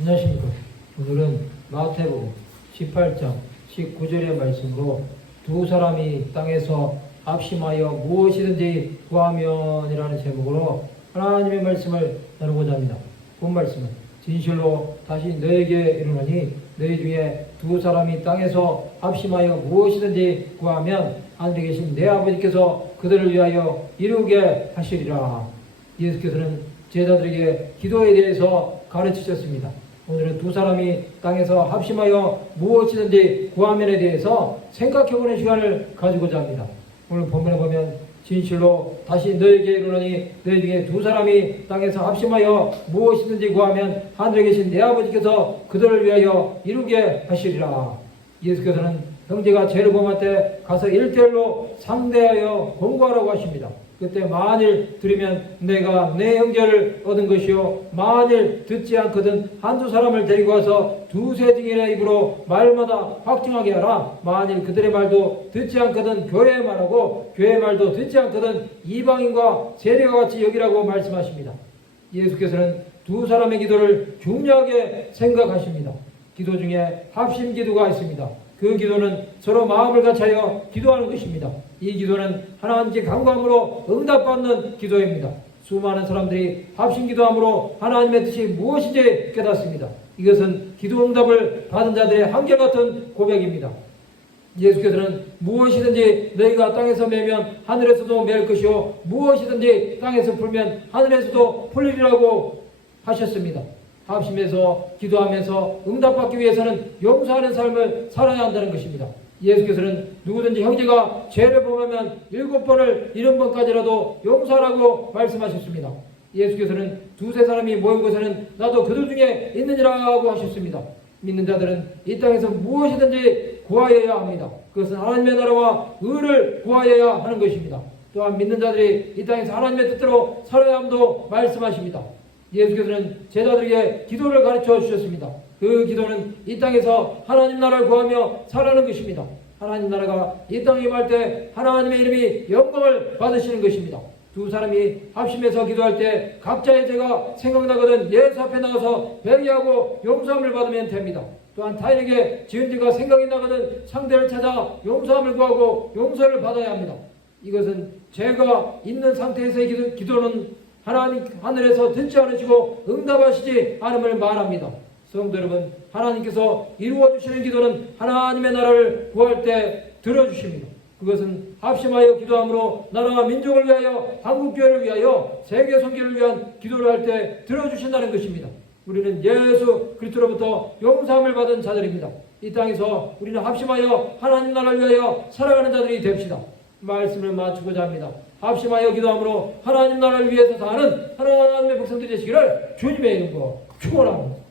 안녕하십니까. 오늘은 마태복음 18장 19절의 말씀으로 두 사람이 땅에서 합심하여 무엇이든지 구하면이라는 제목으로 하나님의 말씀을 나누고자 합니다. 본 말씀은 진실로 다시 너에게 이르노니 너희 중에 두 사람이 땅에서 합심하여 무엇이든지 구하면 하늘에 계신 내 아버지께서 그들을 위하여 이루게 하시리라. 예수께서는 제자들에게 기도에 대해서 가르치셨습니다. 오늘은 두 사람이 땅에서 합심하여 무엇이든지 구하면에 대해서 생각해보는 시간을 가지고자 합니다. 오늘 본문에 보면 진실로 다시 너에게 이르노니 너희 중에 두 사람이 땅에서 합심하여 무엇이든지 구하면 하늘에 계신 내 아버지께서 그들을 위하여 이루게 하시리라. 예수께서는 형제가 죄를 범할 때 가서 일대일로 상대하여 공부하라고 하십니다. 그때 만일 들으면 내가 내 형제를 얻은 것이요 만일 듣지 않거든 한두 사람을 데리고 와서 두세 증인의 입으로 말마다 확증하게 하라. 만일 그들의 말도 듣지 않거든 교회의 말하고 교회의 말도 듣지 않거든 이방인과 세례와 같이 여기라고 말씀하십니다. 예수께서는 두 사람의 기도를 중요하게 생각하십니다. 기도 중에 합심 기도가 있습니다 그 기도는 서로 마음을 같이하여 기도하는 것입니다. 이 기도는 하나님께 간구함으로 응답받는 기도입니다. 수많은 사람들이 합심 기도함으로 하나님의 뜻이 무엇인지 깨닫습니다. 이것은 기도 응답을 받은 자들의 한결같은 고백입니다. 예수께서는 무엇이든지 너희가 땅에서 매면 하늘에서도 맬 것이요 무엇이든지 땅에서 풀면 하늘에서도 풀리리라고 하셨습니다. 합심해서 기도하면서 응답받기 위해서는 용서하는 삶을 살아야 한다는 것입니다. 예수께서는 누구든지 형제가 죄를 범하면 일곱 번을 일흔 번까지라도 용서하라고 말씀하셨습니다. 예수께서는 두세 사람이 모인 곳에는 나도 그들 중에 있느니라고 하셨습니다. 믿는 자들은 이 땅에서 무엇이든지 구하여야 합니다. 그것은 하나님의 나라와 의를 구하여야 하는 것입니다. 또한 믿는 자들이 이 땅에서 하나님의 뜻대로 살아야 함도 말씀하십니다. 예수께서는 제자들에게 기도를 가르쳐 주셨습니다. 그 기도는 이 땅에서 하나님 나라를 구하며 살아가는 것입니다. 하나님 나라가 이 땅에 임할 때 하나님의 이름이 영광을 받으시는 것입니다. 두 사람이 합심해서 기도할 때 각자의 죄가 생각나거든 예수 앞에 나가서 회개하고 용서함을 받으면 됩니다. 또한 타인에게 지은 죄가 생각이 나거든 상대를 찾아 용서함을 구하고 용서를 받아야 합니다. 이것은 죄가 있는 상태에서의 기도, 기도는 하나님 하늘에서 듣지 않으시고 응답하시지 않음을 말합니다. 성도 여러분, 하나님께서 이루어 주시는 기도는 하나님의 나라를 구할 때 들어 주십니다. 그것은 합심하여 기도함으로 나라와 민족을 위하여 한국교회를 위하여 세계 선교를 위한 기도를 할 때 들어주신다는 것입니다. 우리는 예수 그리스도로부터 용서함을 받은 자들입니다. 이 땅에서 우리는 합심하여 하나님 나라를 위하여 살아가는 자들이 됩시다. 말씀을 마치고자 합니다. 합심하여 기도함으로 하나님 나라를 위해서 사는 하나님의 백성들이 되시기를 주님의 이름으로 축원합니다.